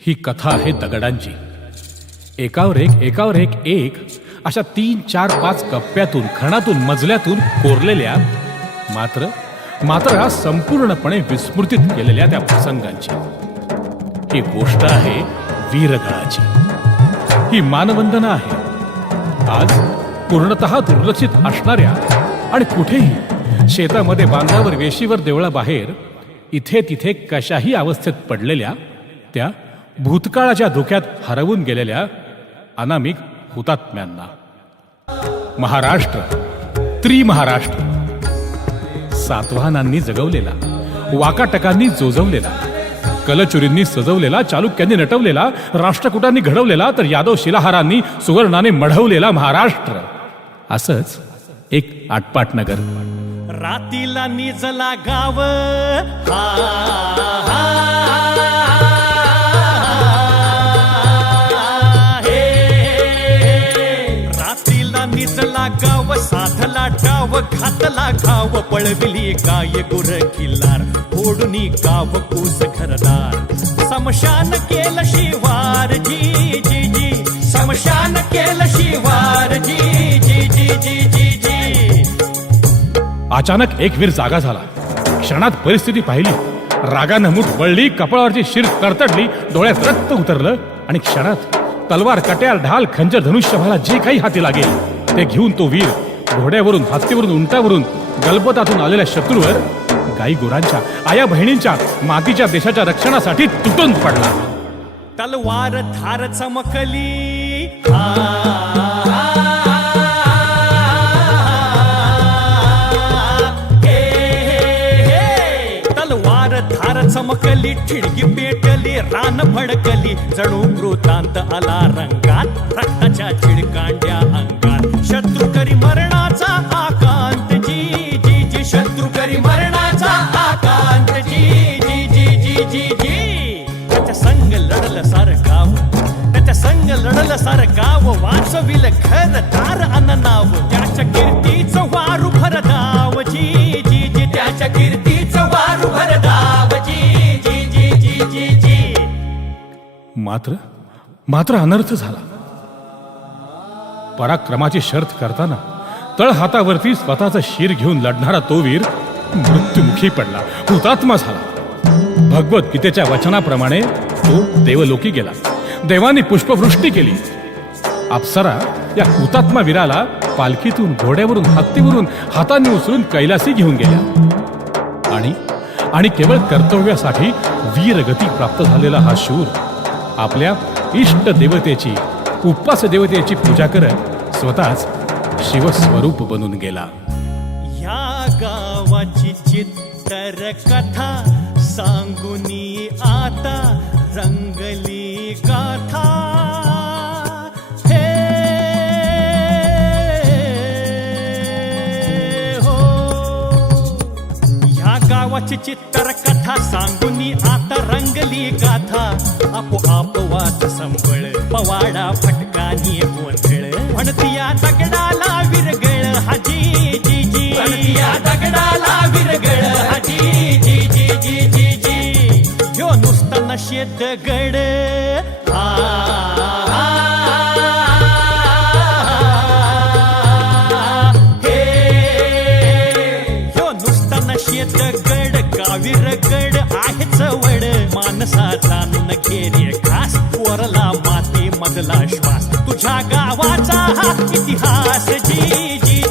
ही कथा आहे दगडांची. एकावर एक अशा 3, 4, 5 कप्प्यातून, खणातून, मजल्यातून कोरलेल्या मात्र हा संपूर्णपणे विस्मृतीत केलेल्या त्या प्रसंगांची. ही गोष्ट आहे वीरगळाची. ही मानवंदना आहे आज पूर्णतः दुर्लक्षित असणाऱ्या आणि कुठेही शेतामध्ये, बांधावर, वेशीवर, देवळाबाहेर, इथे तिथे कशाही अवस्थेत पडलेल्या त्या भूतकाळाच्या धोक्यात हरवून गेलेल्या अनामिक हुतात्म्यांना. महाराष्ट्र, त्रिमहाराष्ट्र, सातवाहनांनी जगवलेला, वाकाटकांनी जोजवलेला, कलचुरींनी सजवलेला, चालुक्यांनी नटवलेला, राष्ट्रकुटांनी घडवलेला, तर यादव शिलाहारांनी सुवर्णाने मढवलेला महाराष्ट्र. असंच एक आटपाट नगर. रातीला निजला गाव, रातीला निजला गाव, साधला डाव, घातला घाव, पळविली गाय गुर किल्लार, फोडुनी गाव कूस घरदार. समशान केलं शिवार जी जी जी, समशान केलं शिवार जी जी जी जी जी जी. अचानक एक वीर जागा झाला. क्षणात परिस्थिती पाहिली, रागानं मूठ वळली, कपाळावरची शिर तडतडली, डोळ्यात रक्त उतरलं आणि क्षणात तलवार, कट्यार, ढाल, खंजर, धनुष्यभाला जे काही हाती लागेल ते घेऊन तो वीर घोड्यावरून, हत्तीवरून, उंटावरून, गलबतातून आलेल्या शत्रूवर, गाई गुरांच्या, आया बहिणींच्या, मातीच्या देशाच्या रक्षणासाठी तुटून पडला. तलवार धार चमकली, तलवार धार चमकली, ठिणगी पेटली, रान भडकली, जणू वृत्तांत आला रंगात, रक्ताच्या चिडकांड्या अंगात. शत्रू करी मरणाचा आकांत जी जी जी, शत्रू करी मरणाचा आकांत जी जी जी जी जी जी. त्याच्या संग लढलं सारं गाव, त्याच्या संग लढलं सारं गाव, वाचविल घर दार अन नाव, त्याच्या कीर्तीचं वारू भरधाव जी जी जी, त्याच्या कीर्तीचं वारू भरधाव जी जी जी जी जी जी. मात्र अनर्थ झाला. पराक्रमाची शर्थ करताना तळ हातावरती स्वतःचं शीर घेऊन लढणारा तो वीर मृत्युमुखी पडला, हुतात्मा झाला. भगवद्गीतेच्या वचनाप्रमाणे तो देवलोकी गेला. देवांनी पुष्पवृष्टी केली. अप्सरा या हुतात्मा वीराला पालखीतून, घोड्यावरून, हत्तीवरून, हातांनी उचलून कैलासी घेऊन गेल्या. आणि केवळ कर्तव्यासाठी वीरगती प्राप्त झालेला हा शूर आपल्या इष्ट देवतेची, उपास्य देवतेची पूजा करत स्वतःच शिवस्वरूप बनून गेला. या गावाची चित्तर कथा सांगुनी आता रंगली गाथा. हे हो, या गावाची चित्तर कथा सांगुनी आता रंगली गाथा. आपोआप वाच संबळ, पवाडा फटकानी गोंधळ, म्हणतिया दगडाला विरगळ हाजी जी जी, म्हणतिया दगडाला विरगळ हाजी जी जी जी जी जी. ह्यो नुसतं नशेत गड, ह्यो नुसतं नशेत गड, गाविरगड आहे चवड, माणसाचा न घेरे खास, कोरला माती मधला श्वास, तुझ्या गावाचा हा इतिहास जी जी